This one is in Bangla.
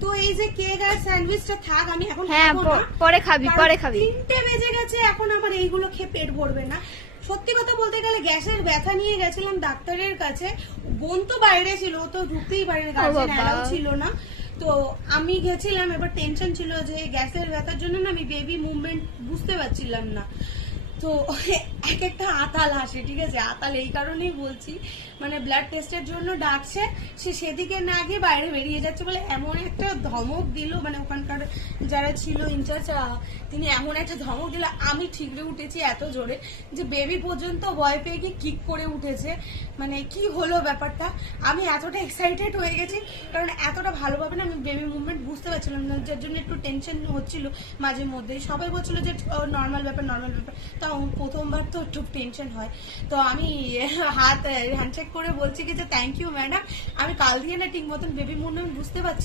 তো এই যে কেক আর স্যান্ডউইচটা থাক, আমি এখন হ্যাঁ খাবো না। পরে খাবি, পরে খাবি। 3টে বেজে গেছে, এখন আমার এইগুলো খেয়ে পেট ভরবে না। সত্যি কথা বলতে গেলে গ্যাসের ব্যথা নিয়ে গেছিলাম ডাক্তারের কাছে। বোন তো বাইরে ছিল, ও তো ঢুকতেই পারেনি, গার্জেন অ্যালাউ ছিল না। তো আমি গেছিলাম, এবার টেনশন ছিল যে গ্যাসের ব্যথার জন্য না আমি বেবি মুভমেন্ট বুঝতে পারছিলাম না। তো এক একটা আতাল আসে, ঠিক আছে, আতাল এই কারণেই বলছি, মানে ব্লাড টেস্টের জন্য ডাকছে, সে সেদিকে না গিয়ে বাইরে বেরিয়ে যাচ্ছে বলে এমন একটা ধমক দিল, মানে ওখানকার যারা ছিল ইনচার্জ তিনি এমন একটা ধমক দিল, আমি ঠিকরে উঠেছি এত জোরে যে বেবি পর্যন্ত ভয় পেয়ে গিয়ে কিক করে উঠেছে। মানে কি হলো ব্যাপারটা, আমি এতটা এক্সাইটেড হয়ে গেছি, কারণ এতটা ভালোভাবে না আমি বেবি মুভমেন্ট বুঝতে পারছিলাম না, যার জন্য একটু টেনশন হচ্ছিল মাঝে মধ্যে। সবাই বলছিল যে নর্মাল ব্যাপার, নর্মাল ব্যাপার। তো প্রথমবার তো একটু টেনশন হয়। তো আমি হ্যান্ডশেক করে বলছি কি যে থ্যাংক ইউ ম্যাডাম, আমি কাল দিয়ে না ঠিক মতন বেবি মুভমেন্ট বুঝতে পারছি